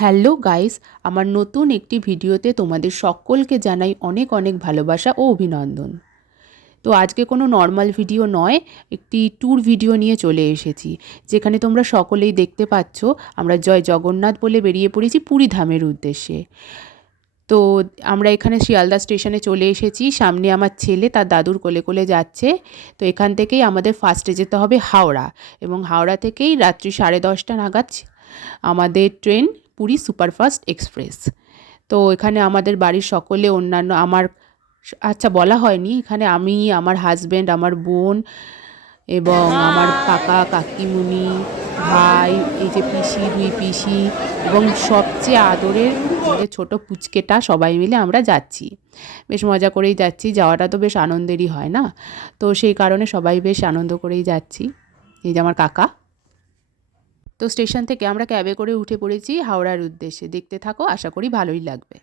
Hello guys, আমার নতুন একটি ভিডিওতে তোমাদের সকলকে জানাই অনেক অনেক ভালোবাসা ও অভিনন্দন। তো আজকে কোনো নর্মাল ভিডিও নয়, একটি ট্যুর ভিডিও নিয়ে চলে এসেছি, যেখানে তোমরা সকলেই দেখতে পাচ্ছ আমরা জয় জগন্নাথ বলে বেরিয়ে পড়েছি পুরী ধামের উদ্দেশ্যে। তো আমরা এখানে শিয়ালদা স্টেশনে চলে এসেছি। সামনে আমার ছেলে তার দাদুর কোলে কোলে যাচ্ছে। তো এখান থেকেই আমাদের ফার্স্টে যেতে হবে হাওড়া, এবং হাওড়া থেকেই রাত্রি 10:30 নাগাদ আমাদের ট্রেন পুরী সুপারফাস্ট এক্সপ্রেস। তো এখানে আমাদের বাড়ির সকলে অন্যান্য আচ্ছা বলা হয়নি, এখানে আমি, আমার হাজব্যান্ড, আমার বোন এবং আমার কাকা কাকিমুনি, ভাই, এই যে পিসি, 2 পিসি এবং সবচেয়ে আদরের আমাদের ছোটো পুচকেটা, সবাই মিলে আমরা যাচ্ছি। বেশ মজা করেই যাচ্ছি, যাওয়াটা তো বেশ আনন্দেরই হয় না? তো সেই কারণে সবাই বেশ আনন্দ করেই যাচ্ছি। এই যে আমার কাকা। তো স্টেশন থেকে আমরা ক্যাবে করে উঠে পড়েছি হাওড়ার উদ্দেশ্যে। দেখতে থাকো, আশা করি ভালোই লাগবে।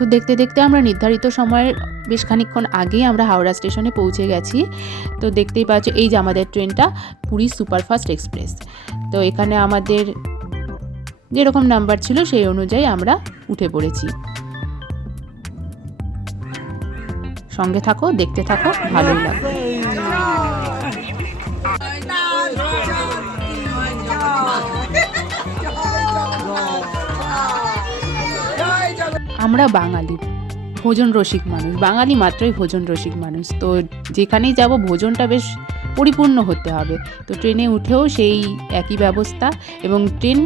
তো দেখতে দেখতে আমরা নির্ধারিত সময়ের বেশ খানিকক্ষণ আগেই আমরা হাওড়া স্টেশনে পৌঁছে গেছি। তো দেখতেই পাচ্ছ এই যে আমাদের ট্রেনটা পুরী সুপারফাস্ট এক্সপ্রেস। তো এখানে আমাদের যেরকম নাম্বার ছিল সেই অনুযায়ী আমরা উঠে পড়েছি। সঙ্গে থাকো, দেখতে থাকো, ভালোই লাগবে। আমরা বাঙালি ভোজন রসিক মানুষ, বাঙালি মাত্রই ভোজন রসিক মানুষ। তো যেখানেই যাব ভোজনটা বেশ পরিপূর্ণ হতে হবে। তো ট্রেনে উঠেও সেই একই ব্যবস্থা, এবং ট্রেন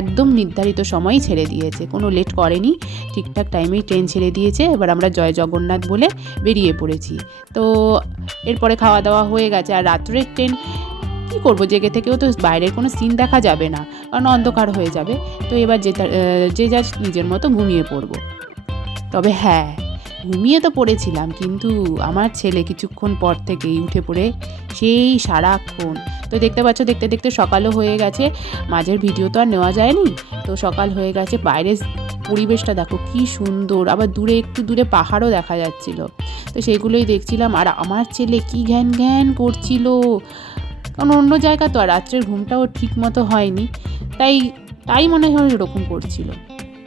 একদম নির্ধারিত সময়ই ছেড়ে দিয়েছে, কোনো লেট করেনি, ঠিকঠাক টাইমেই ট্রেন ছেড়ে দিয়েছে। এবার আমরা জয় জগন্নাথ বলে বেরিয়ে পড়েছি। তো এরপরে খাওয়া দাওয়া হয়ে গেছে। আর রাত্রের ট্রেন কী করবো, জেগে থেকেও তো বাইরের কোনো সিন দেখা যাবে না, কারণ অন্ধকার হয়ে যাবে। তো এবার যে যা নিজের মতো ঘুমিয়ে পড়বো। তবে হ্যাঁ, ঘুমিয়ে তো পড়েছিলাম, কিন্তু আমার ছেলে কিছুক্ষণ পর থেকেই উঠে পড়ে সেই সারাক্ষণ। তো দেখতে পাচ্ছ, দেখতে দেখতে সকালও হয়ে গেছে। মাঝের ভিডিও তো আর নেওয়া যায়নি। তো সকাল হয়ে গেছে, বাইরের পরিবেশটা দেখো কি সুন্দর, আবার দূরে একটু দূরে পাহাড়ও দেখা যাচ্ছিল। তো সেইগুলোই দেখছিলাম, আর আমার ছেলে কি ঘ্যান ঘ্যান করছিল, কারণ অন্য জায়গা তো আর রাত্রের ঘুমটাও ঠিক মতো হয়নি, তাই মনে হয় এরকম করছিল।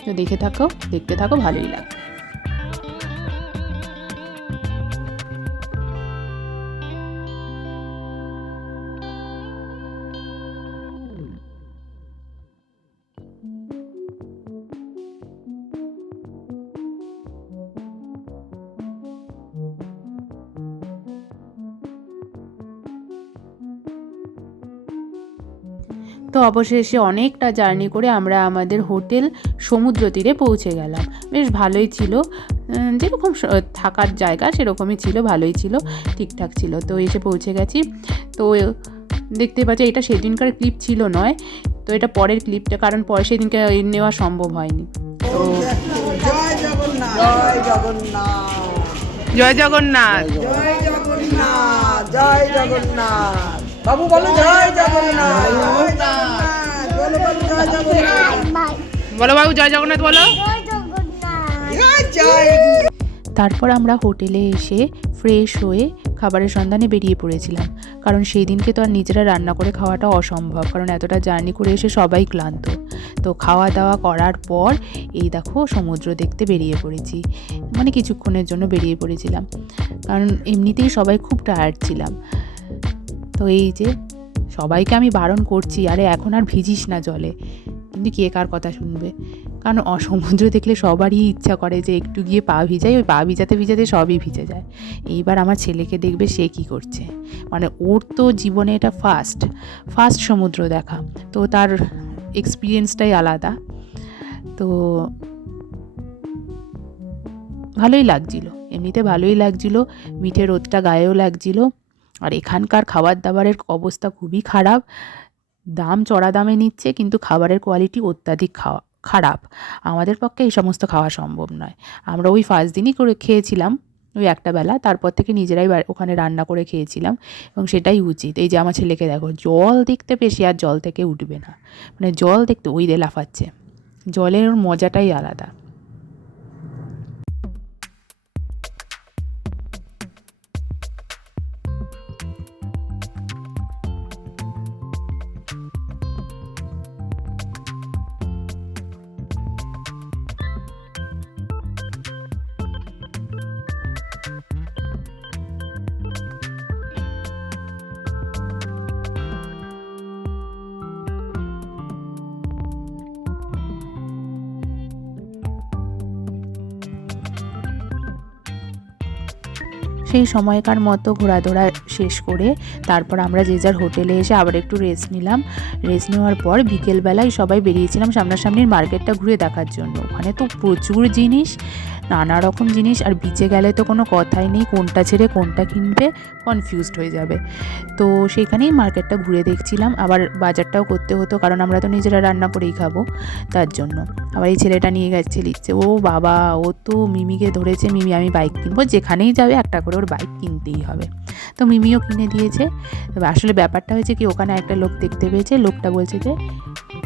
তো দেখতে থাকো, ভালোই লাগবে। তো অবশেষে অনেকটা জার্নি করে আমরা আমাদের হোটেল সমুদ্র তীরে পৌঁছে গেলাম। বেশ ভালোই ছিল, যেরকম থাকার জায়গা সেরকমই ছিল, ভালোই ছিল, ঠিকঠাক ছিল। তো এসে পৌঁছে গেছি। তো দেখতে পাচ্ছি এটা সেদিনকার ক্লিপ ছিল নয়, তো এটা পরের ক্লিপটা, কারণ পরে সেদিনকে নেওয়া সম্ভব হয়নি। তো জয় জগন্নাথ, জয় জগন্নাথ, জয় জগন্নাথ, জয় জগন্নাথ, জয় জগন্নাথ। বাবু বলো জয় জগন্নাথ, বলো বাবু জয় জগন্নাথ, বলো বাবু জয় জগন্নাথ, বলো জয়। তারপর আমরা হোটেলে এসে ফ্রেশ হয়ে খাবারের সন্ধানে বেরিয়ে পড়েছিলাম, কারণ সেই দিনকে তো আর নিজেরা রান্না করে খাওয়াটা অসম্ভব, কারণ এতটা জার্নি করে এসে সবাই ক্লান্ত। তো খাওয়া দাওয়া করার পর এই দেখো সমুদ্র দেখতে বেরিয়ে পড়েছি, মানে কিছুক্ষণের জন্য বেরিয়ে পড়েছিলাম, কারণ এমনিতেই সবাই খুব টায়ার্ড ছিলাম। তো এই যে সবাইকে আমি বারণ করছি, আরে এখন আর ভিজিস না জলে, কিন্তু কে কার কথা শুনবে, কারণ সমুদ্র দেখলে সবারই ইচ্ছা করে যে একটু গিয়ে পা ভিজাই, ওই পা ভিজাতে ভিজাতে সবই ভিজে যায়। এইবার আমার ছেলেকে দেখবে সে কি করছে, মানে ওর তো জীবনে এটা ফার্স্ট সমুদ্র দেখা, তো তার এক্সপিরিয়েন্সটাই আলাদা। তো ভালোই লাগছিল, এমনিতে ভালোই লাগছিল, মিঠে রোদটা গায়েও লাগছিল। আর এখানকার খাবার দাবারের অবস্থা খুবই খারাপ, দাম চড়া দামে নিচ্ছে কিন্তু খাবারের কোয়ালিটি অত্যাধিক খারাপ। আমাদের পক্ষে এই সমস্ত খাওয়া সম্ভব নয়। আমরা ওই ফার্স্ট দিনই করে খেয়েছিলাম ওই একটা বেলা, তারপর থেকে নিজেরাই ওখানে রান্না করে খেয়েছিলাম, এবং সেটাই উচিত। এই যে আমার ছেলেকে দেখো, জল দেখতে পেশি আর জল থেকে উঠবে না, মানে জল দেখতে ওই দিয়ে লাফাচ্ছে, জলের মজাটাই আলাদা। সেই সময়কার মতো ঘোরাধরা শেষ করে তারপর আমরা যে যার হোটেলে এসে আবার একটু রেস্ট নিলাম। রেস্ট নেওয়ার পর বিকেলবেলায় সবাই বেরিয়েছিলাম সামনাসামনির মার্কেটটা ঘুরে দেখার জন্য। ওখানে তো প্রচুর জিনিস, নানা রকম জিনিস, আর বিচে গেলে তো কোনো কথাই নেই, কোনটা ছেড়ে কোনটা কিনবে কনফিউজড হয়ে যাবে। তো সেইখানেই মার্কেটটা ঘুরে দেখছিলাম, আবার বাজারটাও করতে হতো কারণ আমরা তো নিজেরা রান্না করেই খাবো, তার জন্য। আবার এই ছেলেটা নিয়ে গেছে লিখছে, ও বাবা, ও তো মিমিকে ধরেছে, মিমি আমি বাইক কিনবো, যেখানেই যাবে একটা করে ওর বাইক কিনতেই হবে। তো মিমিও কিনে দিয়েছে। তবে আসলে ব্যাপারটা হয়েছে কি, ওখানে একটা লোক দেখতে পেয়েছে, লোকটা বলছে যে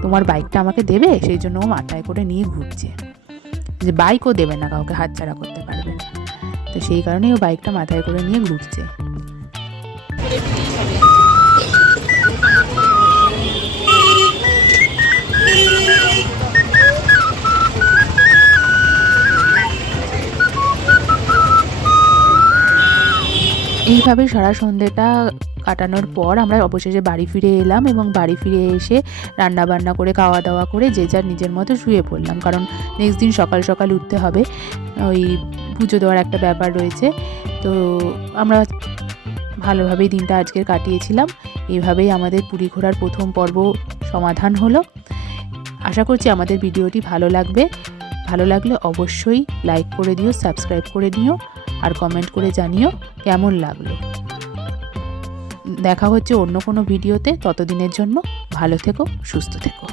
তোমার বাইকটা আমাকে দেবে, সেই জন্য ও মাথায় করে নিয়ে ঘুরছে, যে বাইকও দেবে না, কাউকে হাতছাড়া করতে পারবে না। তো সেই কারণেই ও বাইকটা মাথায় করে নিয়ে ঘুরছে। এইভাবে সারা সন্ধ্যেটা কাটানোর পর আমরা অবশেষে বাড়ি ফিরে এলাম, এবং বাড়ি ফিরে এসে রান্না বান্না করে খাওয়া দাওয়া করে যে যার নিজের মতো শুয়ে পড়লাম, কারণ নেক্সট দিন সকাল সকাল উঠতে হবে, ওই পুজো দেওয়ার একটা ব্যাপার রয়েছে। তো আমরা ভালোভাবেই দিনটা আজকের কাটিয়েছিলাম। এইভাবেই আমাদের পুরী ঘোরার প্রথম পর্ব সমাধান হলো। আশা করছি আমাদের ভিডিওটি ভালো লাগবে। ভালো লাগলে অবশ্যই লাইক করে দিও, সাবস্ক্রাইব করে দিও, আর কমেন্ট করে জানিও কেমন লাগলো। দেখা হচ্ছে অন্য কোনো ভিডিওতে, ততদিনের জন্য ভালো থেকো, সুস্থ থেকো।